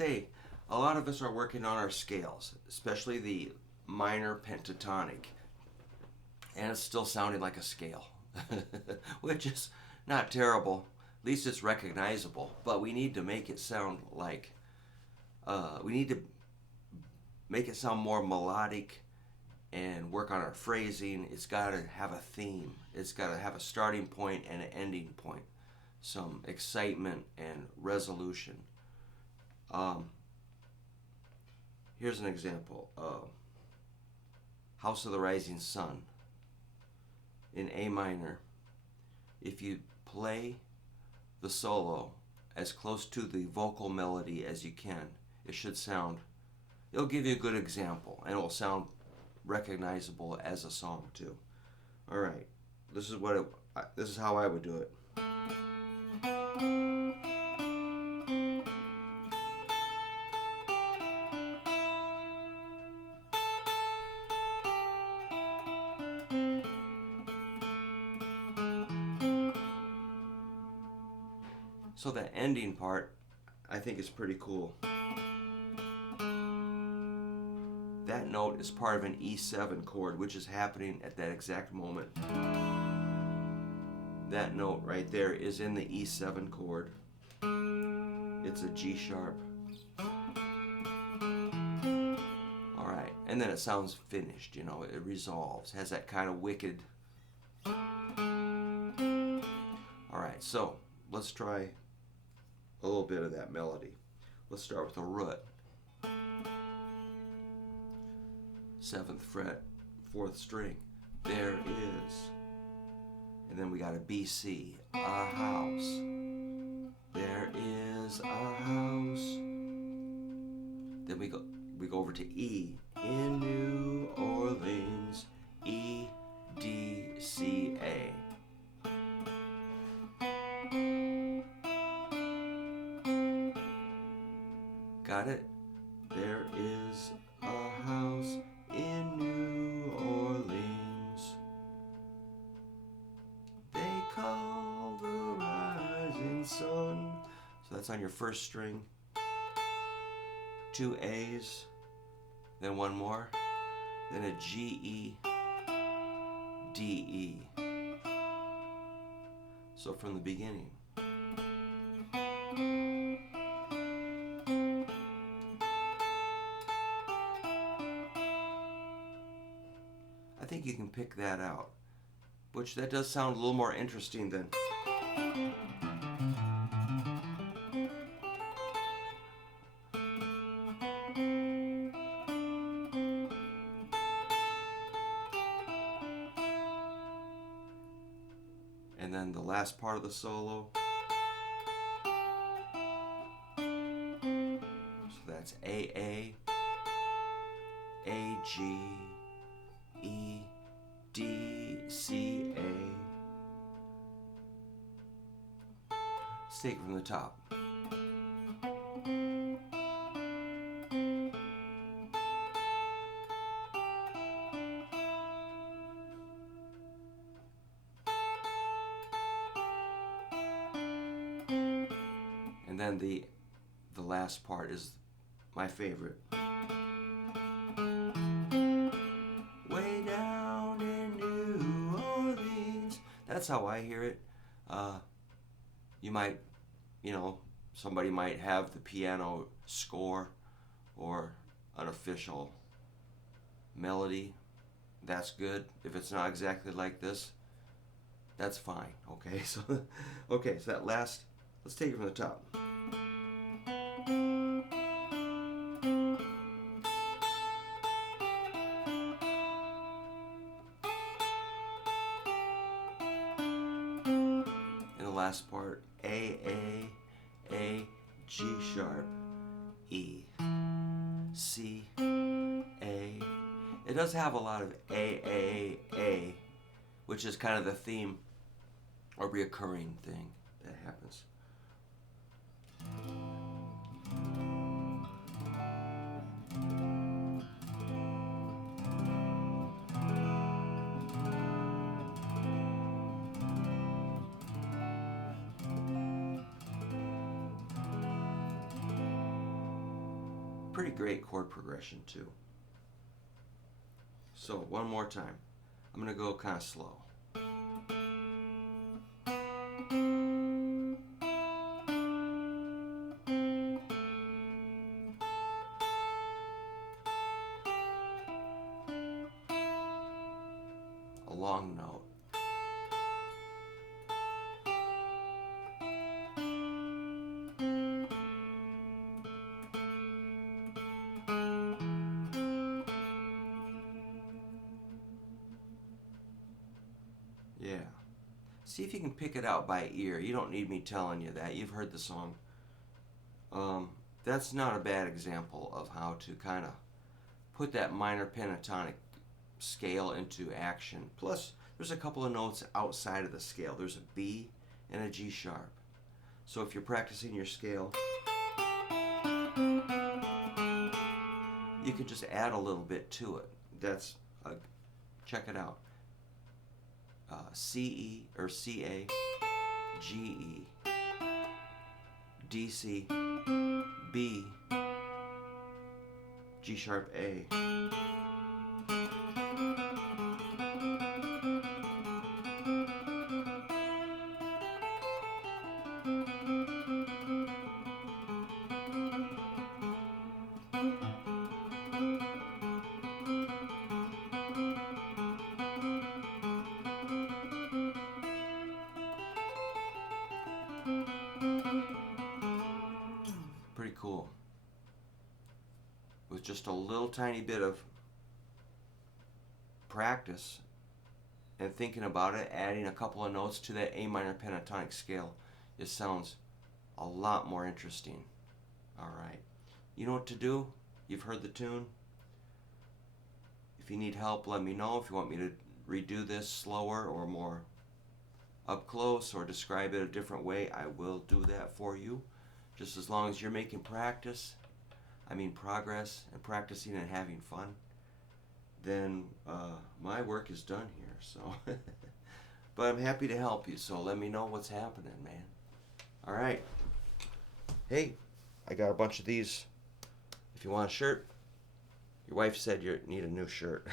say, a lot of us are working on our scales, especially the minor pentatonic, and it's still sounding like a scale, which is not terrible. At least it's recognizable, but we need to make it sound like, we need to make it sound more melodic and work on our phrasing. It's got to have a theme. It's got to have a starting point and an ending point, some excitement and resolution. Here's an example. House of the Rising Sun in A minor. If you play the solo as close to the vocal melody as you can, it should sound, it'll give you a good example, and it will sound recognizable as a song too. All right, this is how I would do it. So the ending part, I think, is pretty cool. That note is part of an E7 chord, which is happening at that exact moment. That note right there is in the E7 chord. It's a G sharp. Alright, and then it sounds finished, you know, it resolves, has that kind of wicked. Alright, so let's try a little bit of that melody. Let's start with a root. 7th fret, 4th string. There is. And then we got a B C, a house. There is a house. Then we go over to E, in New Orleans. E D C A. Got it? There is a house in New Orleans. They call the rising sun. So that's on your first string. 2 A's, then one more, then a G E, D E. So from the beginning. I think you can pick that out, which that does sound a little more interesting than. And then the last part of the solo. So that's A, G, E, D, C, A. Let's take it from the top. And then the last part is my favorite. Way down in New Orleans. That's how I hear it. You might, somebody might have the piano score or an official melody. That's good. If it's not exactly like this, that's fine. Okay, so that last, let's take it from the top. Last part, A, G sharp, E, C, A. It does have a lot of A, which is kind of the theme or reoccurring thing that happens. Pretty great chord progression too. So one more time. I'm going to go kind of slow. A long note. Yeah. See if you can pick it out by ear. You don't need me telling you that. You've heard the song. That's not a bad example of how to kind of put that minor pentatonic scale into action. Plus, there's a couple of notes outside of the scale. There's a B and a G sharp. So if you're practicing your scale, you could just add a little bit to it. Check it out. C E or C A, G E, D C, B, G sharp A. Pretty cool. With just a little tiny bit of practice and thinking about it, adding a couple of notes to that A minor pentatonic scale, it sounds a lot more interesting. Alright. You know what to do? You've heard the tune. If you need help, let me know. If you want me to redo this slower or more up close or describe it a different way, I will do that for you. Just as long as you're making progress and practicing and having fun, then my work is done here. So, but I'm happy to help you. So let me know what's happening, man. All right. Hey, I got a bunch of these. If you want a shirt, your wife said you need a new shirt.